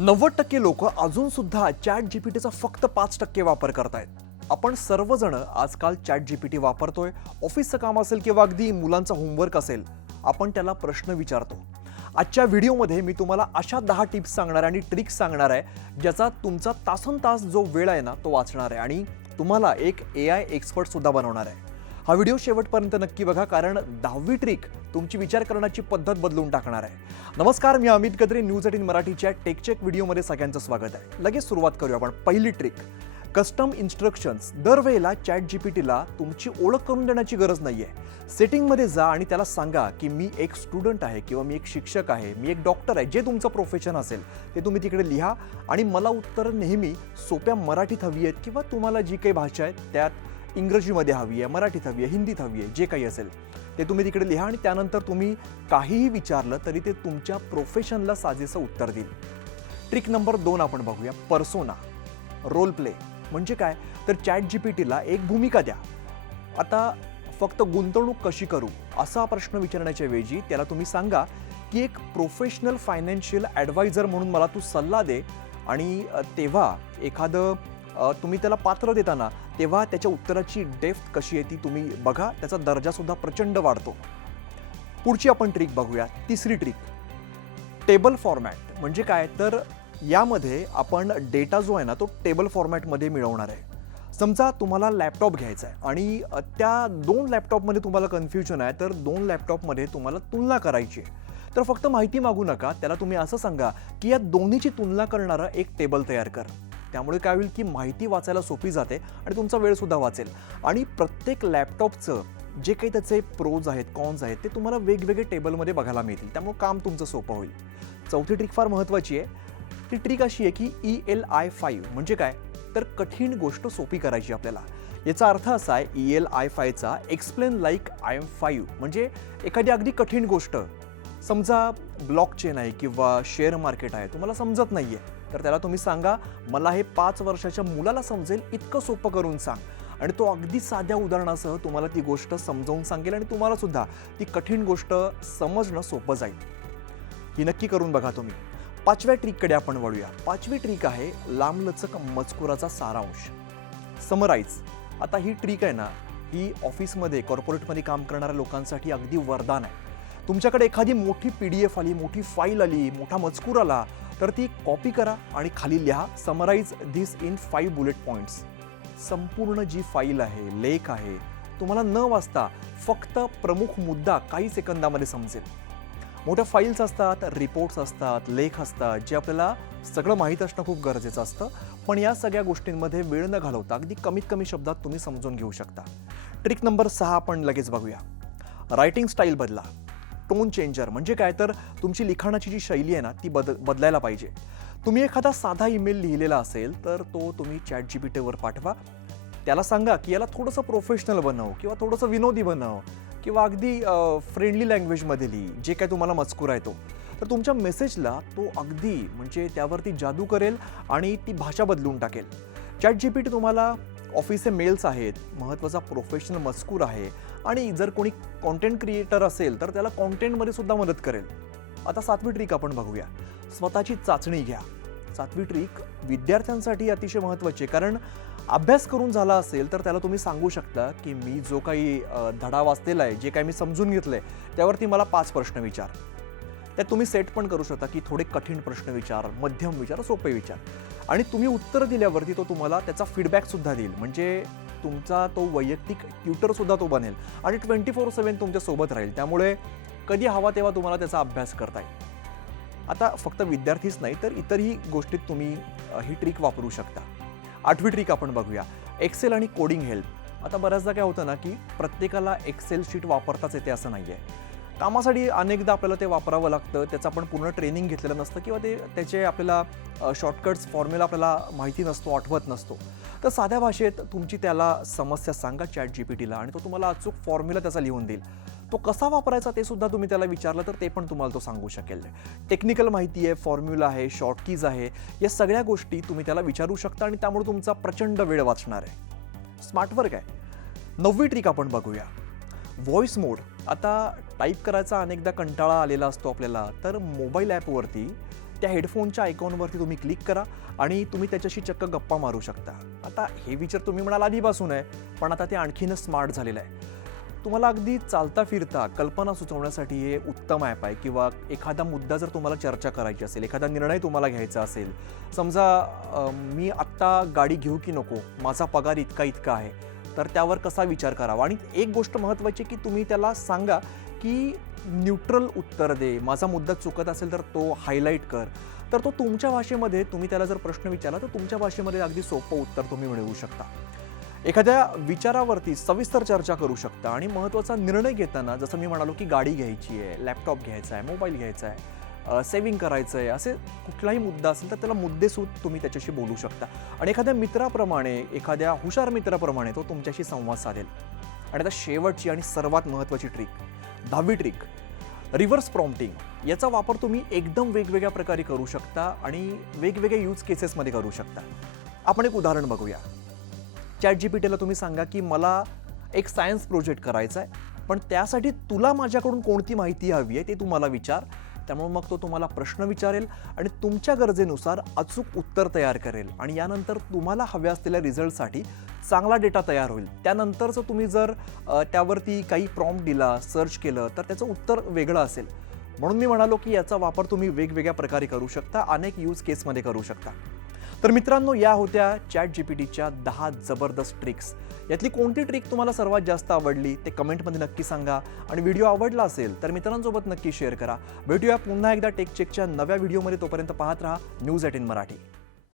90% लोक अजून सुद्धा चॅट जीपीटीचा फक्त 5% वापर करतायत. आपण सर्वजण आजकाल चॅट जीपीटी वापरतोय. ऑफिसचं काम असेल किंवा अगदी मुलांचा होमवर्क असेल, आपण त्याला प्रश्न विचारतो. आजच्या व्हिडिओमध्ये मी तुम्हाला अशा 10 टिप्स सांगणार आणि ट्रिक्स सांगणार आहे, ज्याचा तुमचा तासनतास जो वेळ आहे ना तो वाचणार आहे आणि तुम्हाला एक AI एक्सपर्ट सुद्धा बनवणार आहे. हा व्हिडिओ शेवटपर्यंत नक्की बघा, कारण 10वी ट्रिक तुमची विचार करण्याची पद्धत बदलून टाकणार आहे. नमस्कार, मी अमित गद्रे. न्यूज 18 मराठीच्या टेकचेक व्हिडिओमध्ये सगळ्यांचं स्वागत आहे. लगेच सुरुवात करूया आपण. पहिली ट्रिक, कस्टम इन्स्ट्रक्शन्स. दरवेळेला चॅट जीपीटीला तुमची ओळख करून देण्याची गरज नाहीये. सेटिंगमध्ये जा आणि त्याला सांगा की मी एक स्टुडंट आहे किंवा मी एक शिक्षक आहे, मी एक डॉक्टर आहे. जे तुमचं प्रोफेशन असेल ते तुम्ही तिकडे लिहा आणि मला उत्तरं नेहमी सोप्या मराठीत हवी आहेत किंवा तुम्हाला जी काही भाषा आहे त्यात इंग्रजीमध्ये हवी आहे, मराठीत हवी आहे, हिंदीत हवी आहे, जे काही असेल ते तुम्ही तिकडे लिहा आणि त्यानंतर तुम्ही काहीही विचारलं तरी ते तुमच्या प्रोफेशनला साजेसं उत्तर देईल. ट्रिक नंबर 2 आपण बघूया. Persona, role play. म्हणजे काय, तर चॅट जीपीटीला एक भूमिका द्या. आता फक्त गुंतवणूक कशी करू असा प्रश्न विचारण्याच्या ऐवजी त्याला तुम्ही सांगा की एक प्रोफेशनल फायनान्शियल ॲडवायझर म्हणून मला तू सल्ला दे. आणि तेव्हा एखादं तुम्ही त्याला पात्र देताना तेव्हा त्याच्या उत्तराची डेप्थ कशी आहे ती तुम्ही बघा. त्याचा दर्जासुद्धा प्रचंड वाढतो. पुढची आपण ट्रिक बघूया. तिसरी ट्रिक, टेबल फॉर्मॅट. म्हणजे काय, तर यामध्ये आपण डेटा जो आहे ना तो टेबल फॉर्मॅटमध्ये मिळवणार आहे. समजा तुम्हाला लॅपटॉप घ्यायचा आहे आणि त्या 2 लॅपटॉपमध्ये तुम्हाला कन्फ्युजन आहे, तर 2 लॅपटॉपमध्ये तुम्हाला तुलना करायची आहे. तर फक्त माहिती मागू नका, त्याला तुम्ही असं सांगा की या दोन्हीची तुलना करणारा एक टेबल तयार कर. त्यामुळे काय होईल की माहिती वाचायला सोपी जाते आणि तुमचा वेळसुद्धा वाचेल. आणि प्रत्येक लॅपटॉपचं जे काही त्याचे प्रोज आहेत, कॉन्स आहेत, ते तुम्हाला वेगवेगळे टेबलमध्ये बघायला मिळतील. त्यामुळे काम तुमचं सोपं होईल. चौथी ट्रिक फार महत्त्वाची आहे. ती ट्रिक अशी आहे की ELI5. म्हणजे काय, तर कठीण गोष्ट सोपी करायची आपल्याला. याचा अर्थ असा आहे ELI5चा एक्सप्लेन लाईक आय एम 5. म्हणजे एखादी अगदी कठीण गोष्ट, समजा ब्लॉकचेन आहे किंवा शेअर मार्केट आहे, तुम्हाला समजत नाहीये, तर त्याला तुम्ही सांगा मला हे 5 वर्षाच्या मुलाला समजेल इतकं सोपं करून सांग. आणि तो अगदी साध्या उदाहरणासह तुम्हाला ती गोष्ट समजावून सांगेल आणि तुम्हाला सुद्धा ती कठीण गोष्ट समजणं सोपं जाईल. ही नक्की करून बघा तुम्ही. 5व्या ट्रिककडे आपण वळूया. 5वी ट्रिक आहे लांबलचक मजकुराचा सारांश, समराईज. आता ही ट्रिक आहे ना, ही ऑफिसमध्ये, कॉर्पोरेटमध्ये काम करणाऱ्या लोकांसाठी अगदी वरदान आहे. तुमच्याकडे एखादी मोठी PDF आली, मोठी फाईल आली, मोठा मजकूर आला, तर ती कॉपी करा आणि खाली लिहा summarise this in 5 bullet points. संपूर्ण जी फाईल आहे, लेख आहे, तुम्हाला न वाचता फक्त प्रमुख मुद्दा काही सेकंदामध्ये समजेल. मोठ्या फाईल्स असतात, रिपोर्ट्स असतात, लेख असतात, जे आपल्याला सगळं माहीत असणं खूप गरजेचं असतं. पण या सगळ्या गोष्टींमध्ये वेळ न घालवता अगदी कमीत कमी शब्दात तुम्ही समजून घेऊ शकता. ट्रिक नंबर 6 आपण लगेच बघूया. रायटिंग स्टाईल बदला, टोन चेंजर. म्हणजे काय, तर तुमची लिखाणाची जी शैली आहे ना ती बदलायला पाहिजे. तुम्ही एखादा साधा ईमेल लिहिलेला असेल तर तो तुम्ही चॅट जीपीटीवर पाठवा. त्याला सांगा की याला थोडंसं प्रोफेशनल बनव किंवा थोडंसं विनोदी बनव किंवा अगदी फ्रेंडली लँग्वेजमध्ये लिही, जे काय तुम्हाला मजकूर आहे तो. तर तुमच्या मेसेजला तो अगदी म्हणजे त्यावरती जादू करेल आणि ती भाषा बदलून टाकेल. चॅट जीपीटी तुम्हाला ऑफिसचे मेल्स आहेत, महत्त्वाचा प्रोफेशनल मजकूर आहे आणि जर कोणी कॉन्टेंट क्रिएटर असेल तर त्याला कॉन्टेंटमध्ये सुद्धा मदत करेल. आता 7वी ट्रिक आपण बघूया. स्वतःची चाचणी घ्या. 7वी ट्रिक विद्यार्थ्यांसाठी अतिशय महत्त्वाची आहे, कारण अभ्यास करून झाला असेल तर त्याला तुम्ही सांगू शकता की मी जो काही धडा वाचलेला आहे, जे काही मी समजून घेतलंय, त्यावरती मला 5 प्रश्न विचार. त्यात तुम्ही सेट पण करू शकता की थोडे कठीण प्रश्न विचार, मध्यम विचार, सोपे विचार. आणि तुम्ही उत्तर दिल्यावरती तो तुम्हाला त्याचा फीडबॅक सुद्धा देईल. म्हणजे तुमचा तो वैयक्तिक ट्युटर सुद्धा तो बनेल आणि 24/7 तुमच्या सोबत राहील. त्यामुळे कधी हवा तेव्हा तुम्हाला त्याचा अभ्यास करता येईल. आता फक्त विद्यार्थीच नाही तर इतरही गोष्टीत तुम्ही ही ट्रिक वापरू शकता. 8वी ट्रिक आपण बघूया. एक्सेल आणि कोडिंग हेल्प. आता बऱ्याचदा काय होतं ना की प्रत्येकाला एक्सेल शीट वापरताच येते असं नाही आहे. कामासाठी अनेकदा आपल्याला ते वापरावं लागतं, त्याचं आपण पूर्ण ट्रेनिंग घेतलेलं नसतं किंवा त्याचे आपल्याला शॉर्टकट्स, फॉर्म्युला आपल्याला माहिती नसतो, आठवत नसतो. तर साध्या भाषेत तुमची त्याला समस्या सांगा चॅट जीपीटीला आणि तो तुम्हाला अचूक फॉर्म्युला त्याचा लिहून देईल. तो कसा वापरायचा ते सुद्धा तुम्ही त्याला विचारलं तर ते पण तुम्हाला तो सांगू शकेल. टेक्निकल माहिती आहे, फॉर्म्युला आहे, शॉर्टकीज आहे, या सगळ्या गोष्टी तुम्ही त्याला विचारू शकता आणि त्यामुळे तुमचा प्रचंड वेळ वाचणार आहे. स्मार्ट वर्क आहे. 9वी ट्रिक आपण बघूया. व्हॉइस मोड. आता टाईप करायचा अनेकदा कंटाळा आलेला असतो आपल्याला, तर मोबाईल ॲपवरती त्या हेडफोनच्या आयकॉनवरती तुम्ही क्लिक करा आणि तुम्ही त्याच्याशी चक्क गप्पा मारू शकता. आता हे विचार तुम्ही म्हणाल आधीपासून आहे, पण आता ते आणखीनच स्मार्ट झालेलं आहे. तुम्हाला अगदी चालता फिरता कल्पना सुचवण्यासाठी हे उत्तम ॲप आहे. किंवा एखादा मुद्दा जर तुम्हाला चर्चा करायची असेल, एखादा निर्णय तुम्हाला घ्यायचा असेल, समजा मी आत्ता गाडी घेऊ की नको, माझा पगार इतका इतका आहे, तर त्यावर कसा विचार करावा. आणि एक गोष्ट महत्त्वाची की तुम्ही त्याला सांगा की न्यूट्रल उत्तर दे, माझा मुद्दा चुकत असेल तर तो हायलाईट कर. तर तो तुमच्या भाषेमध्ये, तुम्ही त्याला जर प्रश्न विचारला तर तुमच्या भाषेमध्ये अगदी सोपं उत्तर तुम्ही मिळवू शकता. एखाद्या विचारावरती सविस्तर चर्चा करू शकता. आणि महत्त्वाचा निर्णय घेताना, जसं मी म्हणालो की गाडी घ्यायची आहे, लॅपटॉप घ्यायचा आहे, मोबाईल घ्यायचा आहे, सेव्हिंग करायचं आहे, असे कुठलाही मुद्दा असेल तर त्याला मुद्देसूद तुम्ही त्याच्याशी बोलू शकता. आणि एखाद्या मित्राप्रमाणे, एखाद्या हुशार मित्राप्रमाणे तो तुमच्याशी संवाद साधेल. आणि आता शेवटची आणि सर्वात महत्त्वाची ट्रिक, 10वी ट्रिक, रिव्हर्स प्रॉम्प्टिंग. याचा वापर तुम्ही एकदम वेगवेगळ्या प्रकारे करू शकता आणि वेगवेगळ्या यूज केसेसमध्ये करू शकता. आपण एक उदाहरण बघूया. ChatGPTला तुम्ही सांगा की मला एक सायन्स प्रोजेक्ट करायचा आहे, पण त्यासाठी तुला माझ्याकडून कोणती माहिती हवी आहे ते तू मला विचार. त्यामुळे मग तो तुम्हाला प्रश्न विचारेल आणि तुमच्या गरजेनुसार अचूक उत्तर तयार करेल. आणि यानंतर तुम्हाला हव्या असलेल्या रिझल्टसाठी चांगला डेटा तयार होईल. त्यानंतरचं तुम्ही जर त्यावरती काही प्रॉम्प्ट दिला, सर्च केलं, तर त्याचं उत्तर वेगळं असेल. म्हणून मी म्हणालो की याचा वापर तुम्ही वेगवेगळ्या प्रकारे करू शकता, अनेक यूज केसमध्ये करू शकता. तर मित्रांनो, या होत्या ChatGPTच्या 10 जबरदस्त ट्रिक्स. यातली कोणती ट्रिक तुम्हाला सर्वात जास्त आवडली ते कमेंटमध्ये नक्की सांगा. आणि व्हिडिओ आवडला असेल तर मित्रांसोबत नक्की शेअर करा. भेटूया पुन्हा एकदा टेक चेकच्या नव्या व्हिडिओमध्ये. तोपर्यंत पाहत राहा News18 मराठी.